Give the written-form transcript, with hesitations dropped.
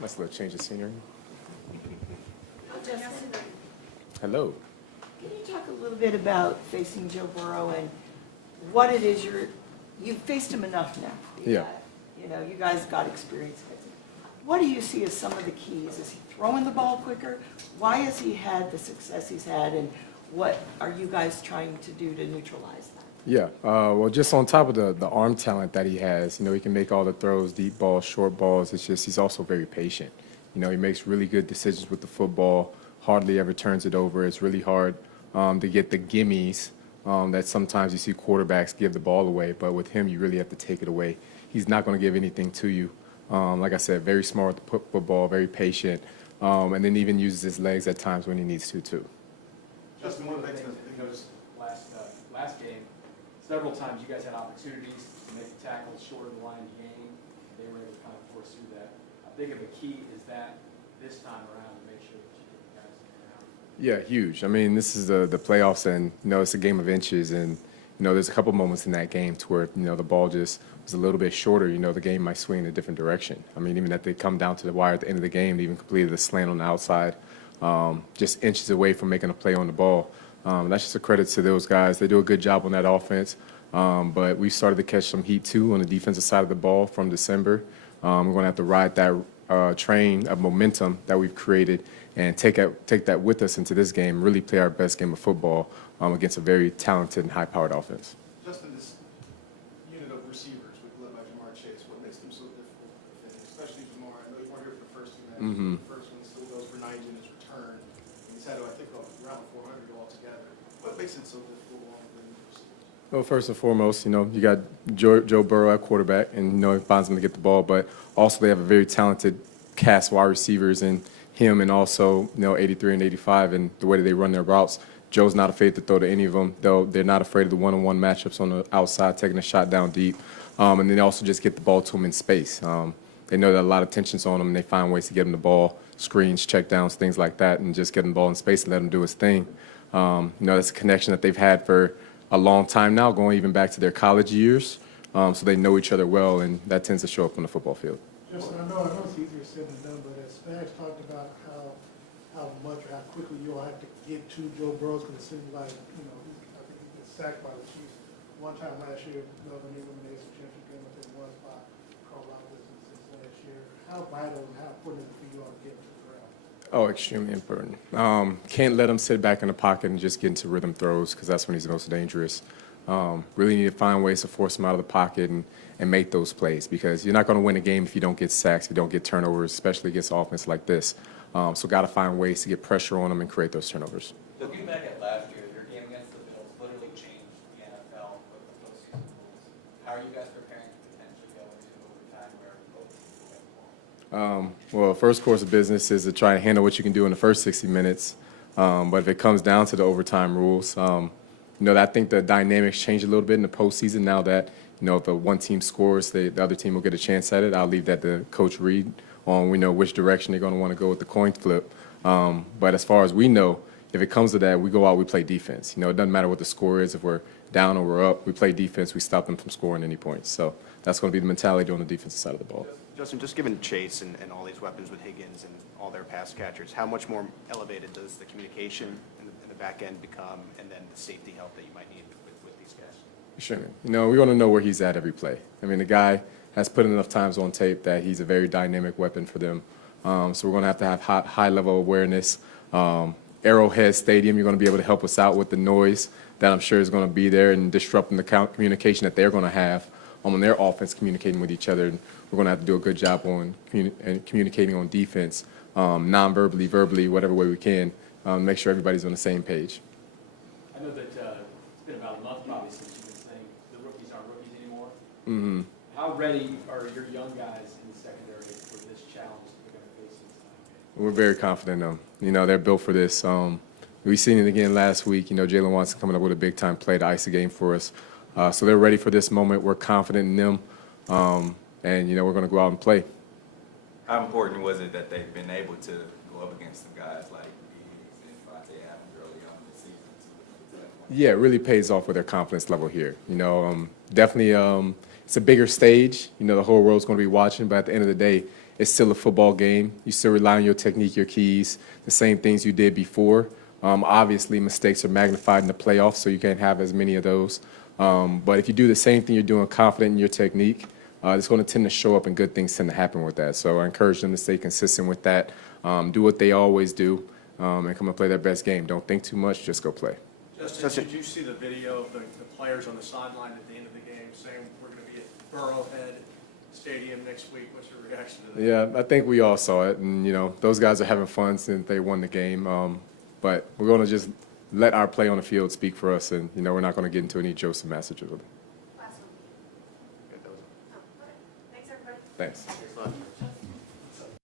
Nice little change of scenery. Justin, Hello. can you talk a little bit about facing Joe Burrow and what it is you've faced him enough now? Yeah. You guys got experience with him. What do you see as some of the keys? Is he throwing the ball quicker? Why has he had the success he's had, and what are you guys trying to do to neutralize that? Yeah. Well, just on top of the arm talent that he has, he can make all the throws, deep balls, short balls. It's just he's also very patient. He makes really good decisions with the football. Hardly ever turns it over. It's really hard to get the gimmies that sometimes you see quarterbacks give the ball away. But with him, you really have to take it away. He's not going to give anything to you. Like I said, very smart with the football, very patient, and then even uses his legs at times when he needs to, too. Justin, one of the things that goes last game, several times you guys had opportunities to make tackles short of the line of game. They were able to kind of force through that. How big of a key is that this time around to make sure that you get the guys in and out? Yeah, huge. I mean, this is the playoffs, and it's a game of inches, and there's a couple moments in that game to where the ball just was a little bit shorter. The game might swing in a different direction. I mean, even that they come down to the wire at the end of the game, they even completed the slant on the outside, just inches away from making a play on the ball. That's just a credit to those guys. They do a good job on that offense, but we started to catch some heat too on the defensive side of the ball from December. We're going to have to ride that train of momentum that we've created and take that with us into this game, really play our best game of football against a very talented and high-powered offense. Justin, this unit of receivers led by Jamar Chase, what makes them so difficult to fit, especially Jamar? I know you weren't here for the first two matches. Mm-hmm. The first one still goes for 90 in his return. He's had, I think, around 400 altogether. What makes it so difficult along with the receivers? Well, first and foremost, you got Joe Burrow at quarterback, and he finds him to get the ball. But also, they have a very talented cast wide receivers in him, and also 83 and 85, and the way that they run their routes. Joe's not afraid to throw to any of them, though they're not afraid of the one-on-one matchups on the outside, taking a shot down deep, and then they also just get the ball to him in space. They know that a lot of tension's on him, and they find ways to get him the ball, screens, checkdowns, things like that, and just get him the ball in space and let him do his thing. That's a connection that they've had for a long time now, going even back to their college years. So they know each other well, and that tends to show up on the football field. Justin, I know it's easier said than done, but as Spags talked about how much or how quickly you'll have to get to Joe Burrow, because it seems like, I think he gets sacked by the Chiefs one time last year, when he eliminated the championship game within one spot, Carl Roberts in Cincinnati last year. How vital and how important is it for you all to get to the ground? Oh, extremely important. Can't let him sit back in the pocket and just get into rhythm throws, because that's when he's the most dangerous. Really need to find ways to force him out of the pocket and make those plays, because you're not going to win a game if you don't get sacks, if you don't get turnovers, especially against offense like this. So got to find ways to get pressure on them and create those turnovers. Looking back at last year, your game against the Bills literally changed the NFL with the postseason rules. How are you guys preparing to potentially go into overtime where both teams will get the ball? Well, first course of business is to try and handle what you can do in the first 60 minutes. But if it comes down to the overtime rules, I think the dynamics change a little bit in the postseason now that, if the one team scores, the other team will get a chance at it. I'll leave that to Coach Reid on which direction they're going to want to go with the coin flip. But as far as we know, if it comes to that, we go out, we play defense. It doesn't matter what the score is. If we're down or we're up, we play defense. We stop them from scoring any points. So that's going to be the mentality on the defensive side of the ball. Justin, just given Chase and all these weapons with Higgins and all their pass catchers, how much more elevated does the communication in the back end become, and then the safety help that you might need with these guys? Sure. We want to know where he's at every play. I mean, the guy has put enough times on tape that he's a very dynamic weapon for them. So we're going to have high level awareness. Arrowhead Stadium, you're going to be able to help us out with the noise that I'm sure is going to be there and disrupting the communication that they're going to have on their offense communicating with each other. And we're going to have to do a good job on communicating on defense, non-verbally, verbally, whatever way we can, make sure everybody's on the same page. I know that it's been about a month probably since you've been saying the rookies aren't rookies anymore. Mm-hmm. How ready are your young guys in the secondary for this challenge that they're going to face in this time? We're very confident in them. They're built for this. We've seen it again last week. Jalen Watson coming up with a big-time play to ice the game for us. So they're ready for this moment. We're confident in them. And we're going to go out and play. How important was it that they've been able to go up against some guys like Diggs and Fonte Adams early on in the season? Yeah, it really pays off with their confidence level here. Definitely it's a bigger stage. The whole world's going to be watching, but at the end of the day, it's still a football game. You still rely on your technique, your keys, the same things you did before. Obviously, mistakes are magnified in the playoffs, so you can't have as many of those. But if you do the same thing you're doing, confident in your technique, it's going to tend to show up and good things tend to happen with that. So I encourage them to stay consistent with that, do what they always do, and come and play their best game. Don't think too much, just go play. Justin, did you see the video of the players on the sideline at the end of the game saying we're going to be at Burrowhead Stadium next week? What's your reaction to that? Yeah, I think we all saw it, and those guys are having fun since they won the game. But we're going to just let our play on the field speak for us, and we're not going to get into any Joseph messages with it. Last one. Oh, okay. Thanks, everybody. Thanks.